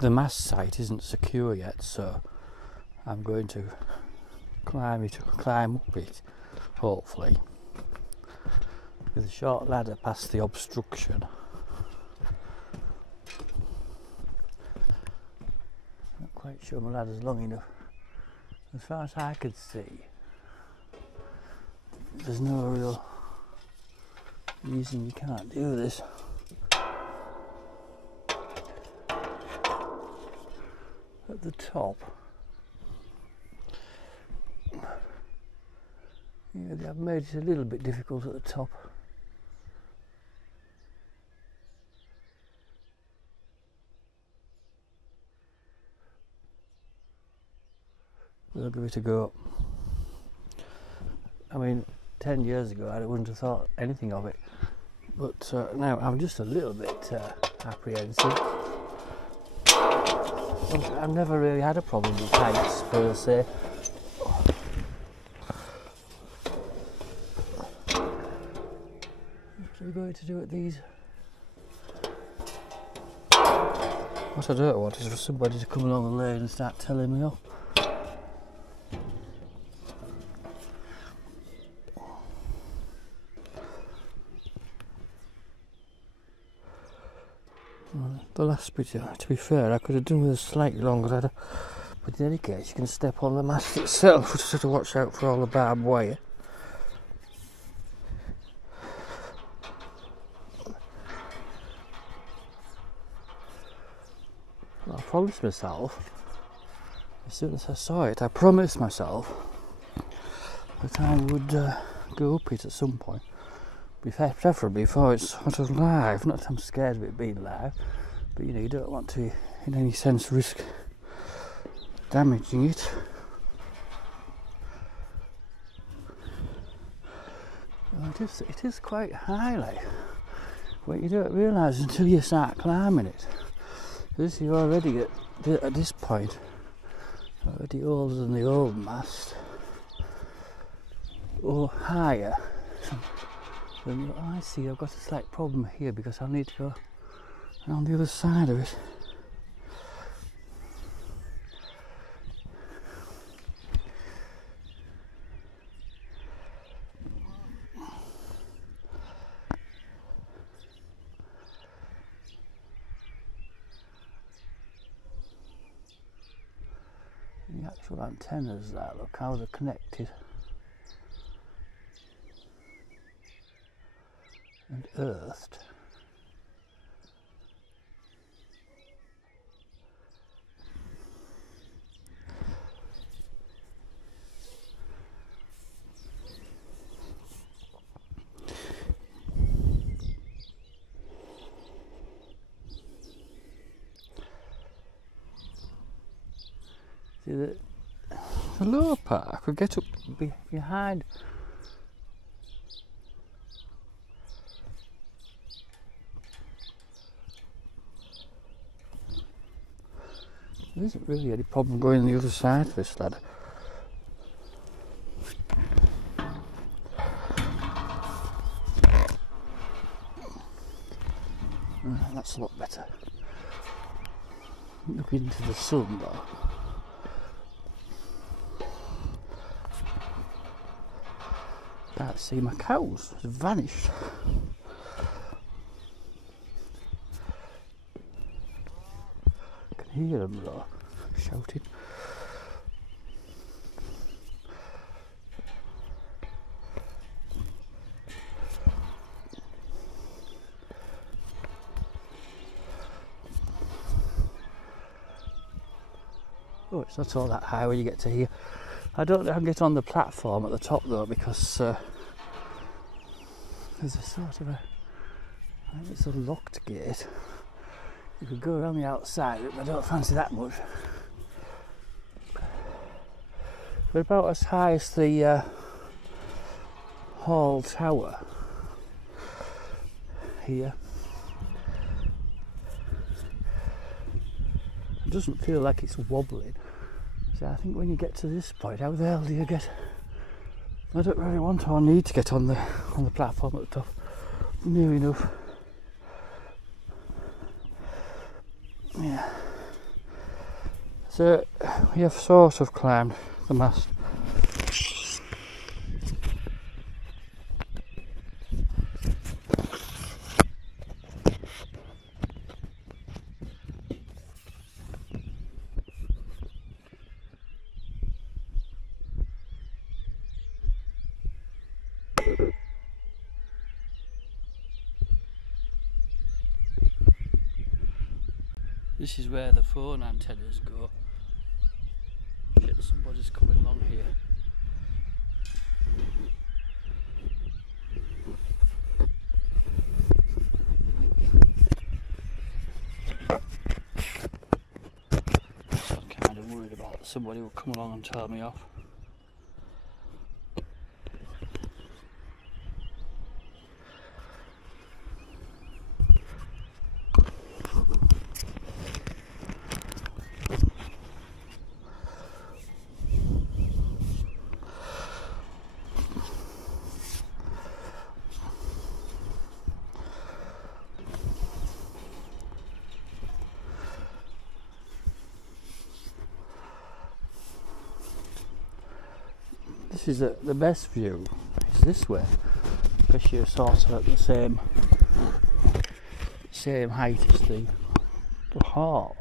the mast site isn't secure yet, so I'm going to climb up it, hopefully, with a short ladder past the obstruction. Not quite sure my ladder's long enough. As far as I could see, there's no real reason you can't do this. At the top, yeah, I've made it a little bit difficult at the top. We'll give it a go. I mean, 10 years ago I wouldn't have thought anything of it, but now I'm just a little bit apprehensive. I've never really had a problem with heights per se. What are we going to do at these? What I don't want is for somebody to come along the lane and start telling me off. The last bit, to be fair, I could have done with a slightly longer ladder, but in any case you can step on the mast itself. Just have to watch out for all the barbed wire. Well, I promised myself, as soon as I saw it, I promised myself that I would go up it at some point, preferably before it's sort of live. Not that I'm scared of it being live, but you know, you don't want to in any sense risk damaging it. Well, it is quite high, like, but you don't realise until you start climbing it. Because you're already at this point already older than the old mast, or higher. Then I see I've got a slight problem here because I'll need to go around the other side of it. The actual antennas there, look how they're connected and earthed. See, the lower part I could get up behind. There isn't really any problem going on the other side of this ladder. That's a lot better. Looking into the sun though. Can't see my cows, they've vanished. I can hear them though, shouting. Oh, it's not all that high when you get to here. I don't think I can get on the platform at the top though, because there's a sort of I think it's a locked gate. You could go around the outside, but I don't fancy that much. We're about as high as the Hall Tower here. It doesn't feel like it's wobbling. So I think when you get to this point, how the hell do you get? I don't really want or need to get on the platform at the top. Near enough. Yeah. So we have sort of climbed the mast. This is where the phone antennas go. Shit, somebody's coming along here. I'm kind of worried about somebody will come along and tell me off. This is the best view, is this way, because you're sort of at the same height as the hall.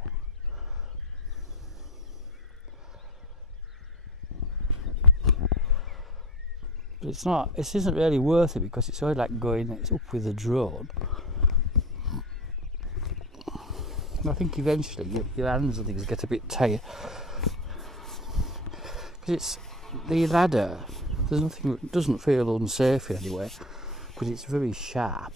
But it's not, this isn't really worth it because it's only like going, it's up with a drone. And I think eventually your hands and things get a bit tired. Because it's, the ladder, there's nothing, it doesn't feel unsafe anyway, but it's very sharp.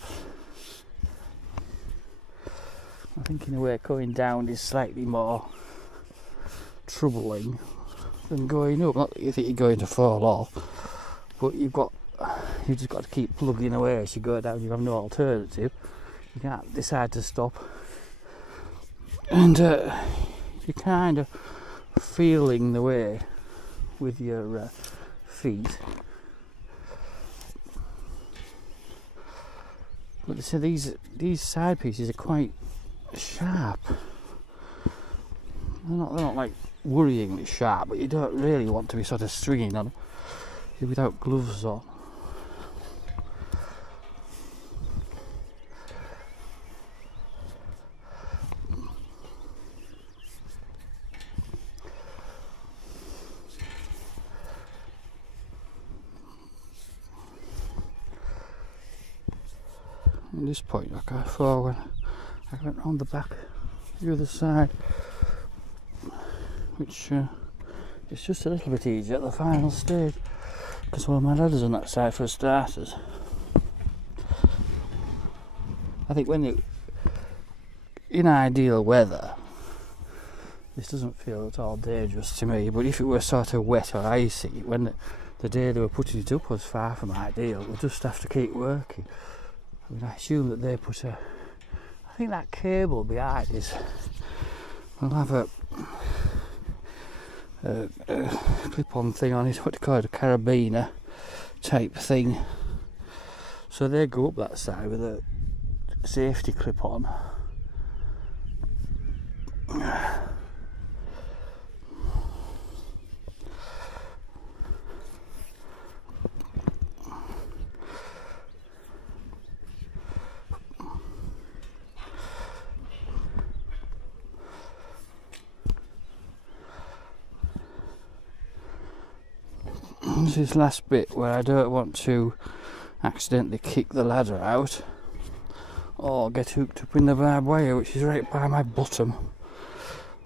I think in a way going down is slightly more troubling than going up. Not that you think you're going to fall off, but you've just got to keep plugging away as you go down. You have no alternative. You can't decide to stop, and you're kind of feeling the way with your feet. But so these side pieces are quite sharp. They're not like worryingly sharp, but you don't really want to be sort of stringing on them without gloves on. At this point, like I thought when I went round the back, the other side, which it's just a little bit easier at the final stage because one of my ladders on that side for starters. I think when in ideal weather, this doesn't feel at all dangerous to me, but if it were sort of wet or icy, when the day they were putting it up was far from ideal, we'll just have to keep working. I mean, I assume that they put I think that cable behind is, will have a clip-on thing on it, what do you call it, a carabiner type thing. So they go up that side with a safety clip on. This last bit where I don't want to accidentally kick the ladder out or get hooked up in the barbed wire, which is right by my bottom.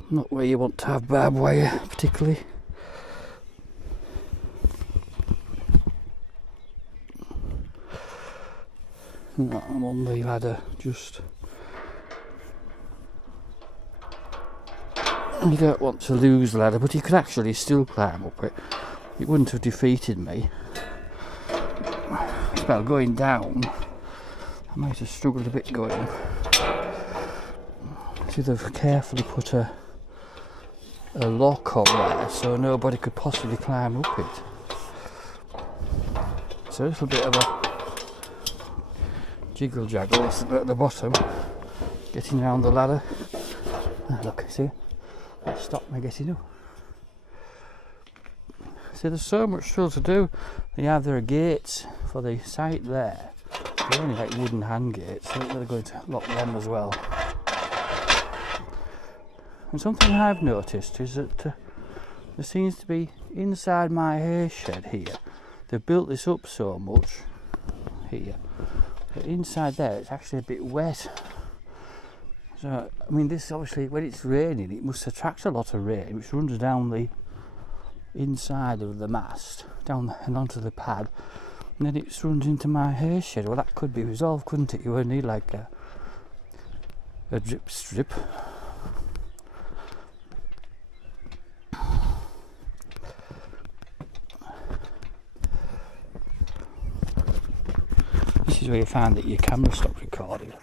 Not where you want to have barbed wire particularly. No, I'm on the ladder, just you don't want to lose the ladder, but you could actually still climb up it. It wouldn't have defeated me. Well, going down, I might have struggled a bit going up. So they've carefully put a lock on there so nobody could possibly climb up it. It's a little bit of a jiggle jaggle at the bottom, getting around the ladder. Ah, look, see, That stopped me getting up. See, there's so much still to do. They have their gates for the site there. They're only like wooden hand gates, so they're going to lock them as well. And something I've noticed is that there seems to be, inside my hay shed here, they've built this up so much here, that inside there it's actually a bit wet. So, I mean, this obviously, when it's raining, it must attract a lot of rain, which runs down the inside of the mast, down and onto the pad, and then it runs into my hay shed. Well, that could be resolved, couldn't it? You would need like a drip strip. This is where you find that your camera stopped recording.